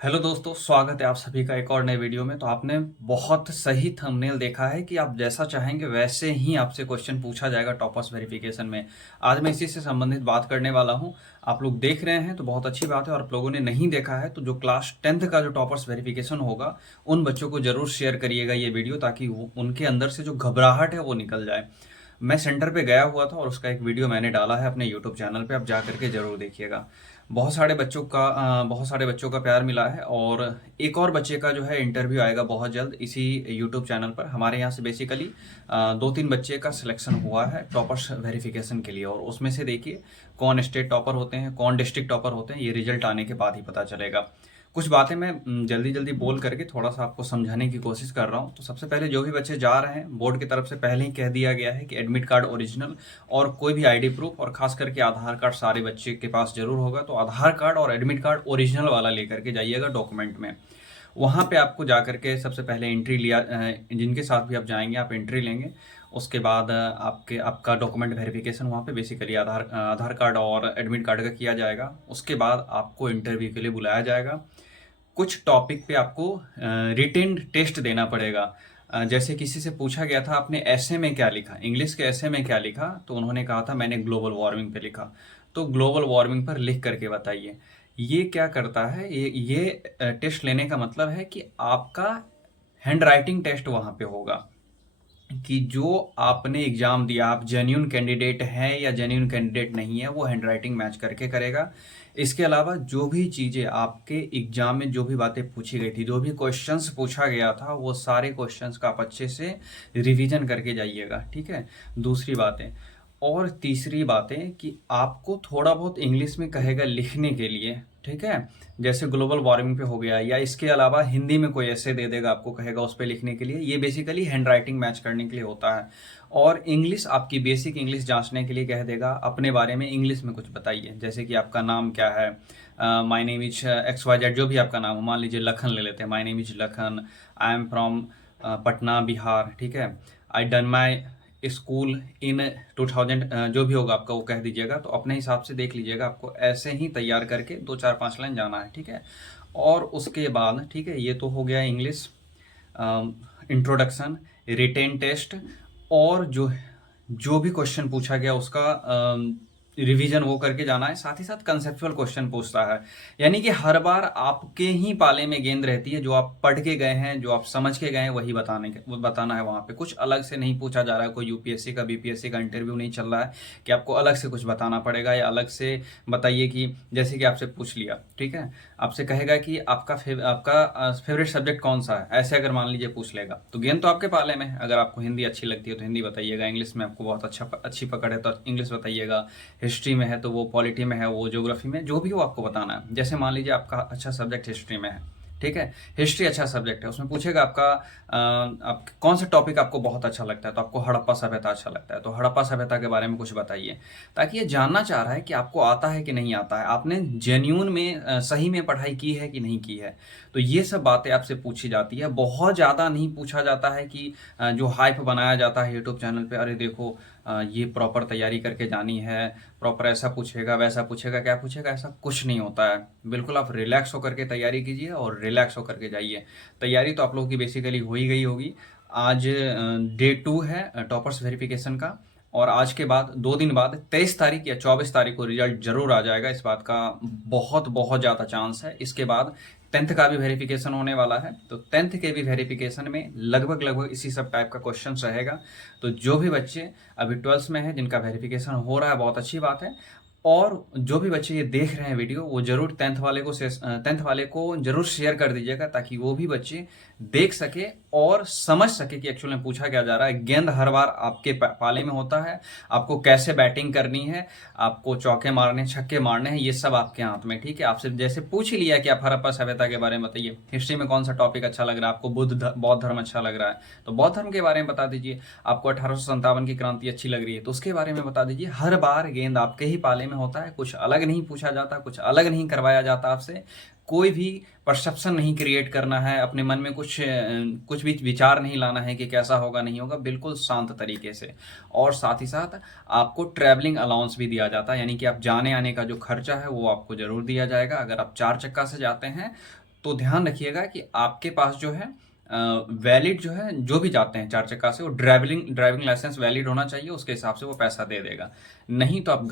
Hello दोस्तों, स्वागत है आप सभी का एक और नए वीडियो में। तो आपने बहुत सही थंबनेल देखा है कि आप जैसा चाहेंगे वैसे ही आपसे क्वेश्चन पूछा जाएगा टॉपर्स वेरिफिकेशन में। आज मैं इसी से संबंधित बात करने वाला हूं। आप लोग देख रहे हैं तो बहुत अच्छी बात है, और आप लोगों ने नहीं देखा है तो जो क्लास 10th का जो टॉपर्स वेरिफिकेशन होगा उन बच्चों को जरूर शेयर करिएगा ये वीडियो, ताकि उनके अंदर से जो घबराहट है वो निकल जाए। मैं सेंटर पे गया हुआ था और उसका एक वीडियो मैंने डाला है अपने यूट्यूब चैनल पे, आप जा करके ज़रूर देखिएगा। बहुत सारे बच्चों का प्यार मिला है, और एक और बच्चे का जो है इंटरव्यू आएगा बहुत जल्द इसी यूट्यूब चैनल पर। हमारे यहाँ से बेसिकली 2-3 बच्चे का सिलेक्शन हुआ है टॉपर्स वेरिफिकेशन के लिए, और उसमें से देखिए कौन स्टेट टॉपर होते हैं, कौन डिस्ट्रिक्ट टॉपर होते हैं, ये रिजल्ट आने के बाद ही पता चलेगा। कुछ बातें मैं जल्दी जल्दी बोल करके थोड़ा सा आपको समझाने की कोशिश कर रहा हूँ। तो सबसे पहले जो भी बच्चे जा रहे हैं, बोर्ड की तरफ से पहले ही कह दिया गया है कि एडमिट कार्ड ओरिजिनल और कोई भी आईडी प्रूफ, और खास करके आधार कार्ड सारे बच्चे के पास जरूर होगा। तो आधार कार्ड और एडमिट कार्ड ओरिजिनल वाला लेकर के जाइएगा डॉक्यूमेंट में। वहाँ पे आपको जा करके सबसे पहले एंट्री लिया, जिनके साथ भी आप जाएंगे आप एंट्री लेंगे। उसके बाद आपका डॉक्यूमेंट वेरिफिकेशन वहाँ पे बेसिकली आधार कार्ड और एडमिट कार्ड का किया जाएगा। उसके बाद आपको इंटरव्यू के लिए बुलाया जाएगा। कुछ टॉपिक पे आपको रिटेन टेस्ट देना पड़ेगा। जैसे किसी से पूछा गया था आपने ऐसे में क्या लिखा, इंग्लिश के ऐसे में क्या लिखा, तो उन्होंने कहा था मैंने ग्लोबल वार्मिंग पे लिखा। तो ग्लोबल वार्मिंग पर लिख करके बताइए। ये क्या करता है, ये टेस्ट लेने का मतलब है कि आपका हैंड राइटिंग टेस्ट वहाँ पे होगा, कि जो आपने एग्जाम दिया आप जेन्यून कैंडिडेट हैं या जेन्यून कैंडिडेट नहीं है, वो हैंडराइटिंग मैच करके करेगा। इसके अलावा जो भी चीज़ें आपके एग्जाम में, जो भी बातें पूछी गई थी, जो भी क्वेश्चंस पूछा गया था, वो सारे क्वेश्चंस का आप अच्छे से रिवीजन करके जाइएगा, ठीक है। दूसरी बातें और तीसरी बातें कि आपको थोड़ा बहुत इंग्लिश में कहेगा लिखने के लिए, ठीक है। जैसे ग्लोबल वार्मिंग पे हो गया, या इसके अलावा हिंदी में कोई ऐसे दे देगा आपको, कहेगा उस पर लिखने के लिए। ये बेसिकली हैंड राइटिंग मैच करने के लिए होता है। और इंग्लिश, आपकी बेसिक इंग्लिश जांचने के लिए कह देगा अपने बारे में इंग्लिश में कुछ बताइए। जैसे कि आपका नाम क्या है, my name is X Y Z, जो भी आपका नाम हो, मान लीजिए लखन ले लेते हैं, my name is Lakhan, I am from Patna Bihar, ठीक है। आई डन माई स्कूल इन 2000, जो भी होगा आपका वो कह दीजिएगा। तो अपने हिसाब से देख लीजिएगा, आपको ऐसे ही तैयार करके 2 4 5 लाइन जाना है, ठीक है। और उसके बाद, ठीक है, ये तो हो गया इंग्लिश इंट्रोडक्शन, रिटेन टेस्ट, और जो जो भी क्वेश्चन पूछा गया उसका रिवीजन वो करके जाना है। साथ ही साथ कंसेप्चुअल क्वेश्चन पूछता है, यानी कि हर बार आपके ही पाले में गेंद रहती है। जो आप पढ़ के गए हैं, जो आप समझ के गए हैं, वही वो बताना है। वहाँ पे कुछ अलग से नहीं पूछा जा रहा है। कोई यूपीएससी का बीपीएससी का इंटरव्यू नहीं चल रहा है कि आपको अलग से कुछ बताना पड़ेगा, या अलग से बताइए कि जैसे कि आपसे पूछ लिया, ठीक है, आपसे कहेगा कि आपका फेवरेट सब्जेक्ट कौन सा है, ऐसे अगर मान लीजिए पूछ लेगा, तो गेंद तो आपके पाले में है। अगर आपको हिंदी अच्छी लगती है तो हिंदी बताइएगा, इंग्लिश में आपको बहुत अच्छी पकड़ है तो इंग्लिश बताइएगा, हिस्ट्री में है तो वो पॉलिटी में है, वो ज्योग्राफी में, जो भी हो आपको बताना है। जैसे मान लीजिए आपका अच्छा सब्जेक्ट हिस्ट्री में है, ठीक है, हिस्ट्री अच्छा सब्जेक्ट है, उसमें पूछेगा आप कौन सा टॉपिक आपको बहुत अच्छा लगता है, तो आपको हड़प्पा सभ्यता अच्छा लगता है, तो हड़प्पा सभ्यता के बारे में कुछ बताइए। ताकि ये जानना चाह रहा है कि आपको आता है कि नहीं आता है, आपने जेन्यून में सही में पढ़ाई की है कि नहीं की है। तो ये सब बातें आपसे पूछी जाती है। बहुत ज़्यादा नहीं पूछा जाता है कि जो हाइप बनाया जाता है यूट्यूब चैनल पे, अरे देखो ये प्रॉपर तैयारी करके जानी है, प्रॉपर ऐसा पूछेगा वैसा पूछेगा, क्या पूछेगा, ऐसा कुछ नहीं होता है। बिल्कुल आप रिलैक्स होकर के तैयारी कीजिए और रिलैक्स होकर के जाइए। तैयारी तो आप लोगों की बेसिकली हो ही गई होगी। आज डे 2 है टॉपर्स वेरिफिकेशन का, और आज के बाद 2 दिन बाद 23 तारीख या 24 तारीख को रिजल्ट जरूर आ जाएगा। इस बात का बहुत बहुत ज़्यादा चांस है। इसके बाद 10th का भी वेरिफिकेशन होने वाला है, तो 10th के भी वेरिफिकेशन में लगभग लगभग इसी सब टाइप का क्वेश्चन रहेगा। तो जो भी बच्चे अभी 12th में है, जिनका वेरिफिकेशन हो रहा है, बहुत अच्छी बात है। और जो भी बच्चे ये देख रहे हैं वीडियो, वो जरूर 10th वाले को जरूर शेयर कर दीजिएगा, ताकि वो भी बच्चे देख सके और समझ सके कि एक्चुअल में पूछा क्या जा रहा है। गेंद हर बार आपके पाले में होता है, आपको कैसे बैटिंग करनी है, आपको चौके मारने छक्के मारने हैं, ये सब आपके हाथ में, ठीक है। आपसे जैसे पूछ ही लिया कि आप हड़प्पा सभ्यता के बारे में बताइए, हिस्ट्री में कौन सा टॉपिक अच्छा लग रहा है आपको, बौद्ध धर्म अच्छा लग रहा है तो बौद्ध धर्म के बारे में बता दीजिए। आपको 1857 की क्रांति अच्छी लग रही है तो उसके बारे में बता दीजिए। हर बार गेंद आपके ही पाले में होता है, कुछ अलग नहीं पूछा जाता, कुछ अलग नहीं करवाया जाता आपसे। कोई भी परसेप्शन नहीं क्रिएट करना है अपने मन में, कुछ भी विचार नहीं लाना है कि कैसा होगा नहीं होगा, बिल्कुल शांत तरीके से। और साथ ही साथ आपको ट्रैवलिंग अलाउंस भी दिया जाता है, यानी कि आप जाने आने का जो खर्चा है वो आपको जरूर दिया जाएगा। अगर आप 4 चक्का से जाते हैं तो ध्यान रखिएगा कि आपके पास जो है वैलिड जो है, जो भी जाते हैं 4 चक्का से, वो ड्राइविंग लाइसेंस वैलिड होना चाहिए, उसके हिसाब से वो पैसा दे देगा। नहीं तो आप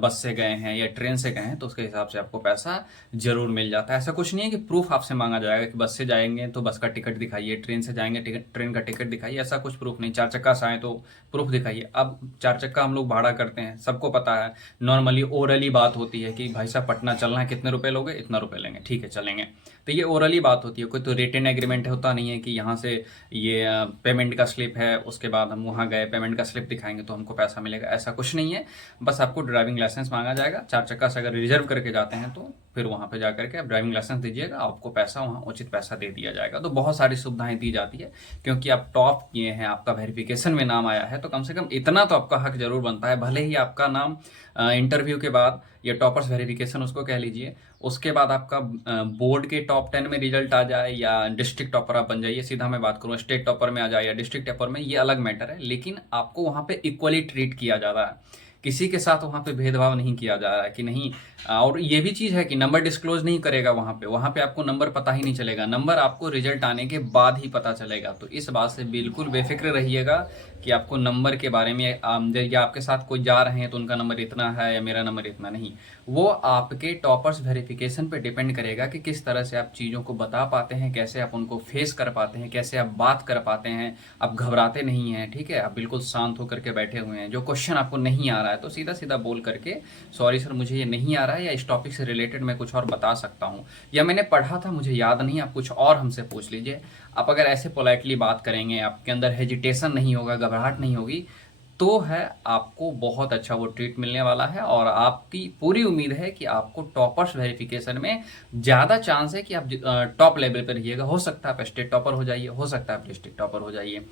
बस से गए हैं या ट्रेन से गए हैं तो उसके हिसाब से आपको पैसा ज़रूर मिल जाता है। ऐसा कुछ नहीं है कि प्रूफ आपसे मांगा जाएगा कि बस से जाएंगे तो बस का टिकट दिखाइए, ट्रेन से जाएंगे ट्रेन का टिकट दिखाइए, ऐसा कुछ प्रूफ नहीं। 4 चक्का से आए तो प्रूफ दिखाइए। अब 4 चक्का हम लोग भाड़ा करते हैं, सबको पता है, नॉर्मली ओरली बात होती है कि भाई साहब पटना चलना है, कितने रुपए लोगे, इतना रुपए लेंगे, ठीक है चलेंगे। तो ये ओरली बात होती है, कोई तो रिटन एग्रीमेंट होता नहीं है कि यहाँ से ये पेमेंट का स्लिप है, उसके बाद हम वहाँ गए पेमेंट का स्लिप दिखाएंगे तो हमको पैसा मिलेगा, ऐसा कुछ नहीं है। बस आपको ड्राइविंग लाइसेंस मांगा जाएगा। 4 चक्का से अगर रिजर्व करके जाते हैं तो फिर वहाँ पे जा करके आप ड्राइविंग लाइसेंस दीजिएगा, आपको पैसा वहाँ उचित पैसा दे दिया जाएगा। तो बहुत सारी सुविधाएं दी जाती है, क्योंकि आप टॉप किए हैं, आपका वेरिफिकेशन में नाम आया है, तो कम से कम इतना तो आपका हक जरूर बनता है। भले ही आपका नाम इंटरव्यू के बाद या टॉपर्स वेरिफिकेशन उसको कह लीजिए, उसके बाद आपका बोर्ड के टॉप 10 में रिजल्ट आ जाए या डिस्ट्रिक्ट टॉपर आप बन जाइए, सीधा मैं बात करूँ स्टेट टॉपर में आ जाए या डिस्ट्रिक्ट टॉपर में, ये अलग मैटर है। लेकिन आपको वहाँ पे इक्वली ट्रीट किया जा रहा है, किसी के साथ वहाँ पे भेदभाव नहीं किया जा रहा है कि नहीं। और ये भी चीज़ है कि नंबर डिस्क्लोज नहीं करेगा वहाँ पे आपको नंबर पता ही नहीं चलेगा, नंबर आपको रिजल्ट आने के बाद ही पता चलेगा। तो इस बात से बिल्कुल बेफिक्र रहिएगा कि आपको नंबर के बारे में या आपके साथ कोई जा रहे हैं तो उनका नंबर इतना है या मेरा नंबर इतना नहीं, वो आपके टॉपर्स वेरिफिकेशन पे डिपेंड करेगा कि किस तरह से आप चीज़ों को बता पाते हैं, कैसे आप उनको फेस कर पाते हैं, कैसे आप बात कर पाते हैं, आप घबराते नहीं हैं, ठीक है, आप बिल्कुल शांत होकर के बैठे हुए हैं। जो क्वेश्चन आपको नहीं आ रहा है तो सीधा सीधा बोल करके सॉरी सर मुझे ये नहीं आ रहा है, या इस टॉपिक से रिलेटेड मैं कुछ और बता सकता हूँ, या मैंने पढ़ा था मुझे याद नहीं, आप कुछ और हमसे पूछ लीजिए। आप अगर ऐसे पोलाइटली बात करेंगे, आपके अंदर हेजिटेशन नहीं होगा, घबराहट नहीं होगी, तो है आपको बहुत अच्छा वो ट्रीट मिलने वाला है। और आपकी पूरी उम्मीद है कि आपको टॉपर्स वेरिफिकेशन में ज़्यादा चांस है कि आप टॉप लेवल पर रहिएगा। हो सकता है आप स्टेट टॉपर हो जाइए, हो सकता है आप डिस्ट्रिक्ट टॉपर हो जाइए।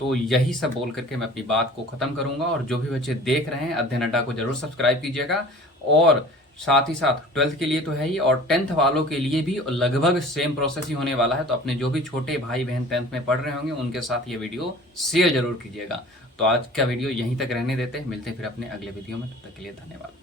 तो यही सब बोल करके मैं अपनी बात को ख़त्म करूंगा। और जो भी बच्चे देख रहे हैं अध्ययन अड्डा को जरूर सब्सक्राइब कीजिएगा, और साथ ही साथ 12th के लिए तो है ही, और 10th वालों के लिए भी लगभग सेम प्रोसेस ही होने वाला है। तो अपने जो भी छोटे भाई बहन 10th में पढ़ रहे होंगे उनके साथ ये वीडियो शेयर जरूर कीजिएगा। तो आज का वीडियो यहीं तक रहने देते हैं, मिलते हैं फिर अपने अगले वीडियो में, तब तक के लिए धन्यवाद।